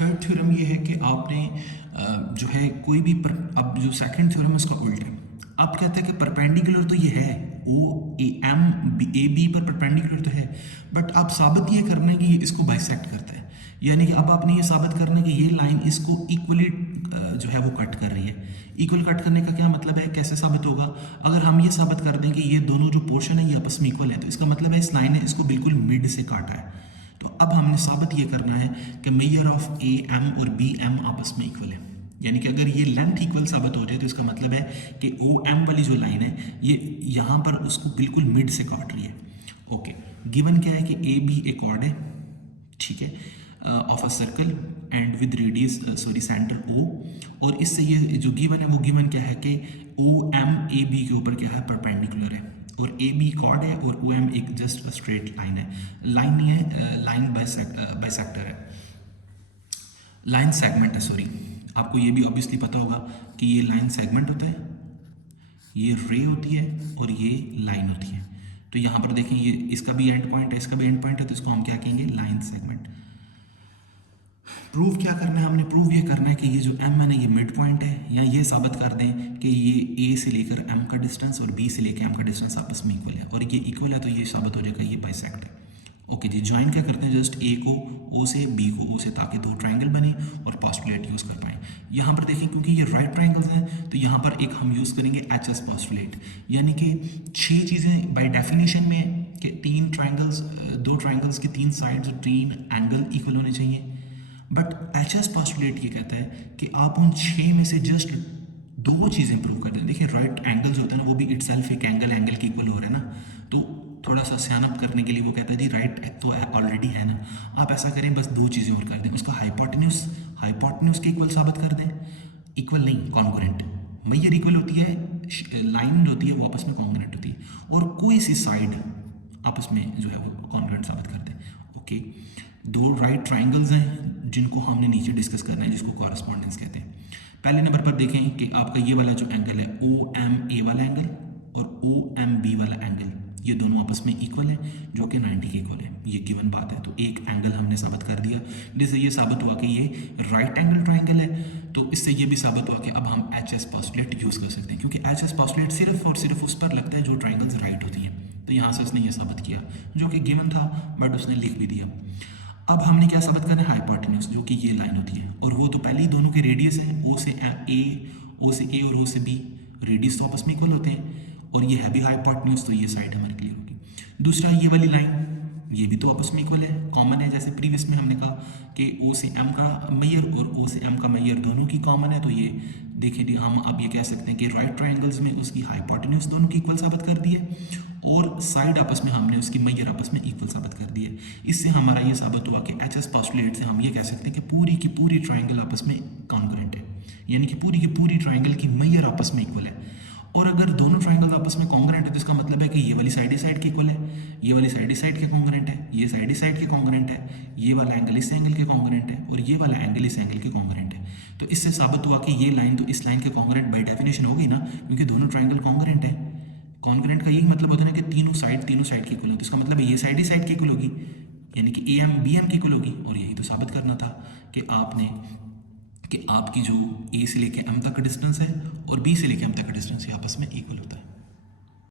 Third theorem ये है कि आपने जो है कोई भी अब जो सेकंड थ्योरम है उसका उल्टा है। आप कहते हैं कि परपेंडिकुलर तो ये है, ओ ए एम ए बी पर परपेंडिकुलर तो है, बट आप साबित ये करना है कि ये इसको बाइसेक्ट करता है। यानी कि अब आपने ये साबित करना है कि ये लाइन इसको इक्वली जो है वो कट कर रही है। इक्वल कट करने का क्या मतलब है, कैसे साबित होगा? अगर हम ये साबित कर दें कि ये दोनों जो पोर्शन है ये आपस में इक्वल है, तो इसका मतलब है इस लाइन ने इसको बिल्कुल मिड से काटा है। तो अब हमने साबित ये करना है कि मेजर ऑफ ए एम और बी एम आपस में इक्वल है। यानी कि अगर ये लेंथ इक्वल साबित हो जाए तो इसका मतलब है कि ओ एम वाली जो लाइन है ये यहाँ पर उसको बिल्कुल मिड से काट रही है। ओके, गिवन क्या है कि ए बी एक कॉर्ड है, ठीक है, of a circle and with radius centre O, और इससे ये जो गिवन है वो गिवन क्या है कि ओ एम ए बी के ऊपर क्या है, परपेंडिकुलर है, और ए बी कॉर्ड है और ओ एम एक जस्ट स्ट्रेट लाइन है। लाइन नहीं है, लाइन बाइसेक्टर है, लाइन सेगमेंट है, सॉरी। आपको ये भी ऑब्वियसली पता होगा कि ये लाइन सेगमेंट होता है, ये रे होती है और ये लाइन होती है। तो यहाँ पर देखें ये इसका भी एंड पॉइंट है, इसका भी एंड पॉइंट है, तो इसको हम क्या कहेंगे, लाइन सेगमेंट। प्रूव क्या करना है हमने, प्रूव ये करना है कि ये जो एम है ना ये मिड पॉइंट है, या ये साबित कर दें कि ये ए से लेकर एम का डिस्टेंस और बी से लेकर एम का डिस्टेंस आपस में इक्वल है, और ये इक्वल है तो ये साबित हो जाएगा ये बाइसेक्ट है। ओके जी, ज्वाइन क्या करते हैं, जस्ट ए को ओ से, बी को ओ से, ताकि दो ट्रायंगल बने और पोस्टुलेट यूज़ कर पाएँ। यहाँ पर देखें क्योंकि ये राइट ट्रायंगल्स हैं तो यहाँ पर एक हम यूज़ करेंगे एच एस पोस्टुलेट, यानी कि 6 चीज़ें बाय डेफिनेशन में कि तीन ट्रायंगल्स, दो ट्रायंगल्स के तीन साइड्स और तीन एंगल इक्वल होने चाहिए। बट एच एस पोस्टुलेट ये कहता है कि आप उन 6 में से जस्ट 2 चीज़ें प्रूव कर दें। देखिए राइट एंगल्स होते हैं ना, वो भी इटसेल्फ एक एंगल के इक्वल हो रहा है ना, तो थोड़ा सा स्यानप करने के लिए वो कहता है जी राइट तो ऑलरेडी है ना, आप ऐसा करें बस 2 चीज़ें और कर दें, उसका हाइपोटेन्यूज के इक्वल साबित कर दें, इक्वल नहीं कॉन्ग्रुएंट। मेजर इक्वल होती है, लाइन होती है वो आपस में कॉन्ग्रुएंट होती है, और कोई सी साइड आपस में जो है वो कॉन्ग्रुएंट साबित कर दें। ओके, 2 राइट ट्राइंगल्स हैं जिनको हमने नीचे डिस्कस करना है, जिसको कॉरस्पॉन्डेंस कहते हैं। पहले नंबर पर देखें कि आपका ये वाला जो एंगल है ओ एम ए वाला एंगल और ओ एम बी वाला एंगल, ये दोनों आपस में इक्वल है, जो कि 90 के इक्वल है। ये गिवन बात है, तो एक एंगल हमने साबित कर दिया, जिससे ये साबित हुआ कि ये राइट एंगल ट्रायंगल है। तो इससे ये भी साबित हुआ कि अब हम एच एस पोस्टुलेट यूज़ कर सकते हैं, क्योंकि एच एस पोस्टुलेट सिर्फ और सिर्फ उस पर लगता है जो ट्रायंगल्स राइट होती है। तो यहाँ से उसने ये साबित किया, जो कि गिवन था बट उसने लिख भी दिया। अब हमने क्या साबित करना है, हाइपोटेन्यूज, जो कि ये लाइन होती है, और वो तो पहले ही दोनों के रेडियस है, ओ से ए और ओ से बी, रेडियस तो आपस में इक्वल होते हैं, और ये है भी हाइपोटेन्यूज, तो ये साइड हमारी क्लियर होगी। दूसरा ये वाली लाइन, ये भी तो आपस में इक्वल है, कॉमन है, जैसे प्रीवियस में हमने कहा कि ओ से एम का मेजर और ओ से एम का मेजर दोनों की कॉमन है, तो ये देखिए हम अब ये कह सकते हैं कि राइट ट्रायंगल्स में उसकी हाइपोटेन्यूज दोनों की इक्वल साबित कर दी है, और साइड आपस में हमने उसकी मेजर आपस में इक्वल साबित कर दी है। इससे हमारा ये साबित हुआ कि एच एस पोस्टुलेट से हम ये कह सकते हैं कि पूरी की पूरी ट्रायंगल आपस में कॉन्ग्रुएंट है, यानी कि पूरी की पूरी ट्रायंगल की मेजर आपस में इक्वल है। और अगर दोनों ट्रायंगल्स आपस में कॉन्ग्रुएंट है तो इसका मतलब है कि ये वाली साइड इस साइड के इक्वल है, ये वाली साइड इस साइड के कॉन्ग्रुएंट है, ये साइड इस साइड के कॉन्ग्रुएंट है, ये वाला एंगल इस एंगल के कॉन्ग्रुएंट है, और ये वाला एंगल इस एंगल के कॉन्ग्रुएंट है। तो इससे साबित हुआ कि ये लाइन तो इस लाइन के कॉन्ग्रुएंट बाय डेफिनेशन होगी ना, क्योंकि दोनों ट्रायंगल कॉन्ग्रुएंट है। कॉन्ग्रुएंट का यही मतलब होता है ना कि तीनों साइड के इक्वल है, तो इसका मतलब है ये साइड इस साइड की इक्वल होगी, यानी कि ए एम बी एम की इक्वल होगी। और यही तो साबित करना था कि आपकी जो ए से लेके एम तक का डिस्टेंस है और बी से लेके एम तक का डिस्टेंस है आपस में इक्वल होता है।